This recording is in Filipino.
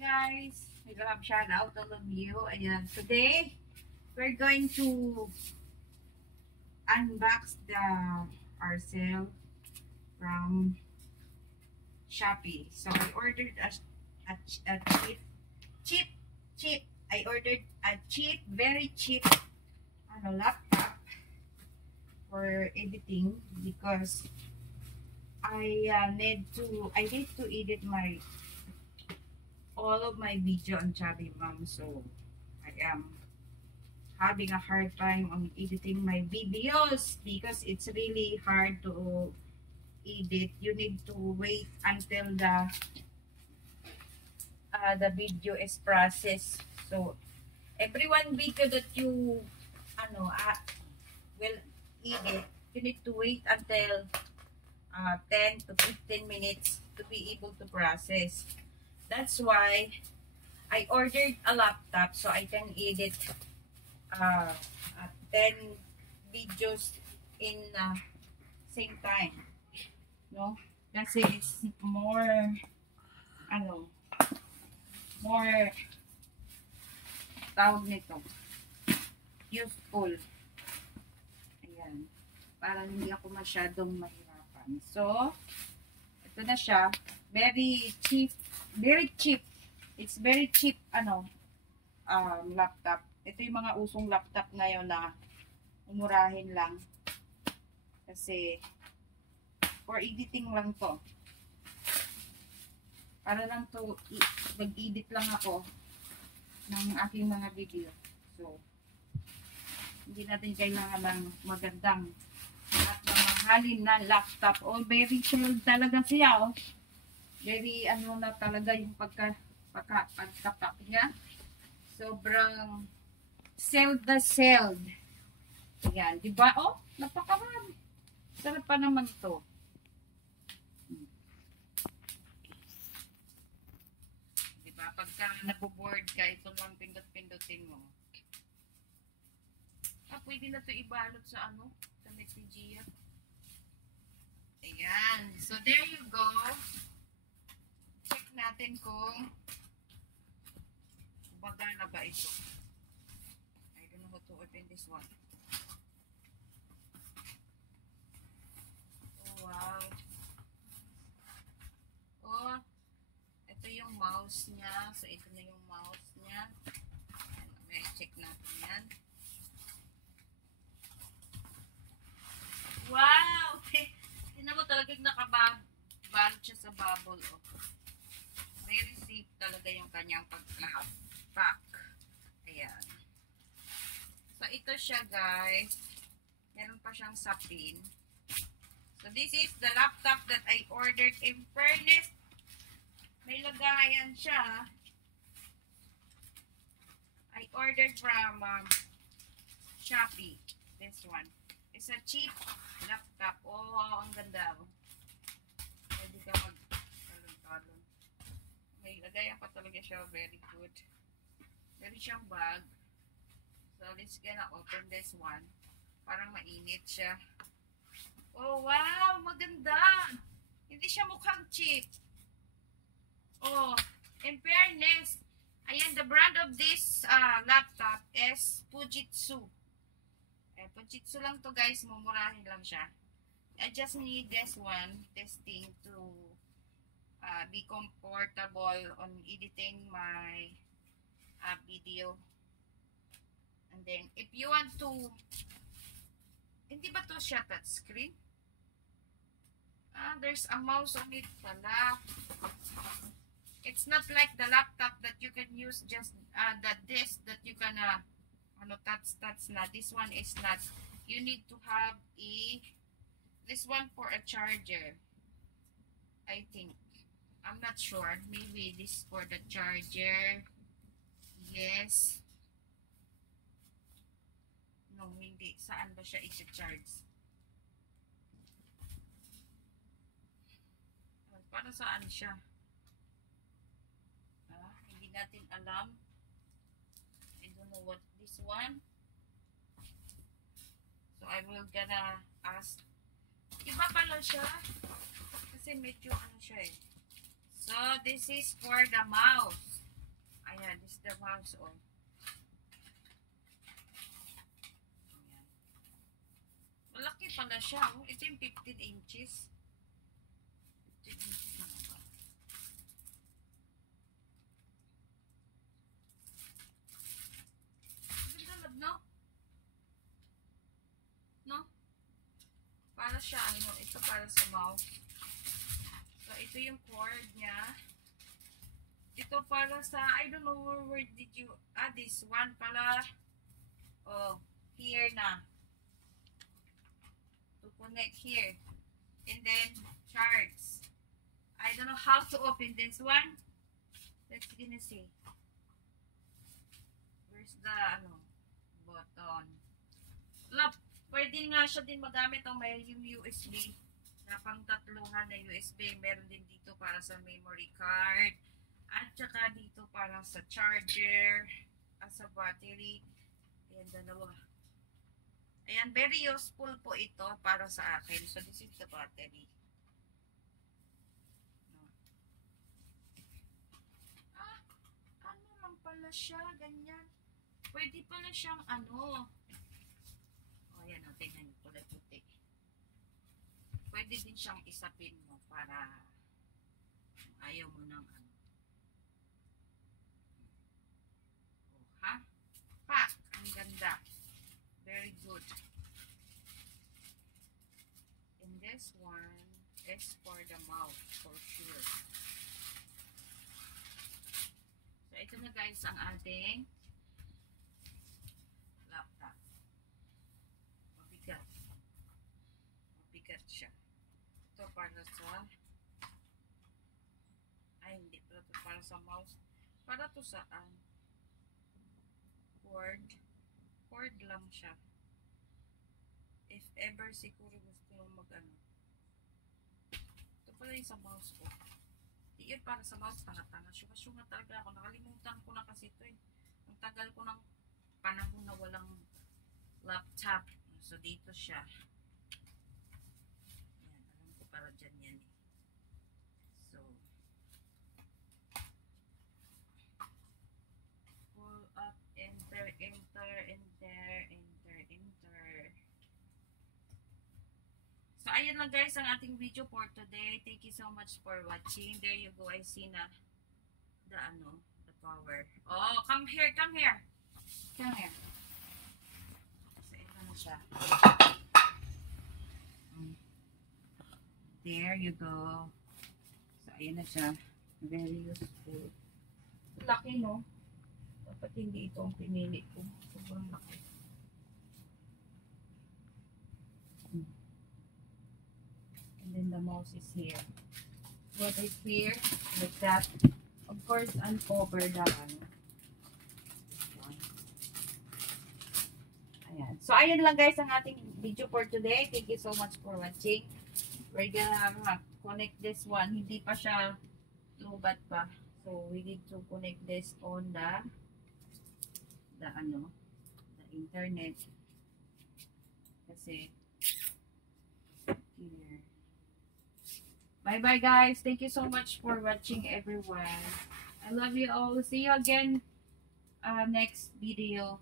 guys, we love shout out all of you. Ayan, today we're going to unbox the parcel from Shopee. So I ordered a cheap. I ordered a cheap, very cheap laptop for editing because I need to edit all of my video on Chubby Mom, so I am having a hard time on editing my videos because it's really hard to edit. You need to wait until the video is processed. So every one video that you will edit, you need to wait until 10 to 15 minutes to be able to process. That's why I ordered a laptop so I can edit 10 videos in same time. No? Kasi it's more tawag nito, useful. Ayan. Para hindi ako masyadong mahirapan. So, ito na siya. Very cheap. It's very cheap, laptop. Ito yung mga usong laptop ngayon na umurahin lang. Kasi, for editing lang to. Para lang to, mag-edit lang ako ng aking mga video. So, hindi natin kailangan ng magandang at mamahalin na laptop. Oh, very chill talaga siya, oh. Very na talaga yung pagkapak niya. Sobrang sealed. Ayan, diba? Oh, napakarami. Sarap pa naman to. Diba? Pagka naboboard ka, ito lang pindot-pindutin mo. Pwede na to ibalot sa sa Messenger. Ayan. So, there you go. Check natin kung gumagana ba ito. I don't know how to open this one. Oh, wow. Oh, ito yung mouse niya. So, ito na yung mouse niya. May check natin yan. Wow! Tingnan mo talagang nakabalot siya sa bubble. Oh. Very safe talaga yung kanyang pag-pack. Ayan. So, ito siya, guys. Meron pa siyang sapin. So, this is the laptop that I ordered. In fairness, may lagayan siya. I ordered from Shopee. This one. It's a cheap laptop. Oh, ang ganda. Pwede ka mag-talon-talon. May lagayan pa talaga siya. Very good. Very siyang bag. So, let's gonna open this one. Parang mainit siya. Oh, wow! Maganda! Hindi siya mukhang cheap. Oh, in fairness, ayan, the brand of this laptop is Fujitsu. Fujitsu lang to, guys. Mumurahin lang siya. I just need this one, this thing to be comfortable on editing my video. And then, if you want to, hindi ba to siya touchscreen? There's a mouse on it pala. It's not like the laptop that you can use just the disk that you can that's not. This one is not. You need to have this one for a charger. I think. I'm not sure. Maybe this for the charger. Yes. No, hindi. Saan ba siya i-charge? Para saan siya? Hindi natin alam. I don't know what this one. So I will gonna ask. Iba pala siya. Kasi medyo siya eh. So this is for the mouse. Ayan, this is the mouse, oh. Ayan. Malaki pala siya, oh. Ito yung 15 inches. 15 inches na ba? Ganda lab, no? No? Para siya, ano, ito para sa mouse. So, ito yung cord niya. Ito para sa, I don't know where did you, this one pala, oh, here na. To connect here. And then, charge. I don't know how to open this one. Let's gonna see. Where's the, ano, button. Look, pwede nga siya din magamit ang may yung USB na pang tatluhan na USB. Meron din dito para sa memory card. At saka dito para sa charger. At sa battery. Ayan, dalawa. Ayan, very useful po ito para sa akin. So, this is the battery. Ano lang pala siya, ganyan. Pwede pala siyang ano. O, ayan, o, tingnan niyo, kulay puti. Pwede din siyang isapin mo para ayaw mo ng ano. O, ha? Pack! Ang ganda. Very good. And this one is for the mouth, for sure. So, ito na guys ang ating laptop. Mabigat. Mabigat siya. Ito para sa hindi pala ito para sa mouse. Para to saan? Cord lang siya. If ever siguro gusto mo mag-ano. Ito pala yung sa mouse ko. Di yun para sa mouse, tanga-tanga. Syunga talaga ako. Nakalimutan ko na kasi ito eh. Ang tagal ko ng panahon na walang laptop. So dito siya. Ayan, alam ko para dyan yan eh. So, pull up, enter. So, ayan lang guys ang ating video for today. Thank you so much for watching. There you go. I see na the power. Oh, come here. Come here. So, ito na siya. There you go. So, ayan na siya. Very useful. Laki, no? Dapat hindi ito ang pinili ko. Sobrang laki. And then the mouse is here. What is here? Like that. Of course, uncover the Ayan. So, ayan lang guys ang ating video for today. Thank you so much for watching. We're gonna connect this one. Hindi pa siya lubat pa. So, we need to connect this on the internet. Kasi, here. Bye-bye guys. Thank you so much for watching everyone. I love you all. See you again next video.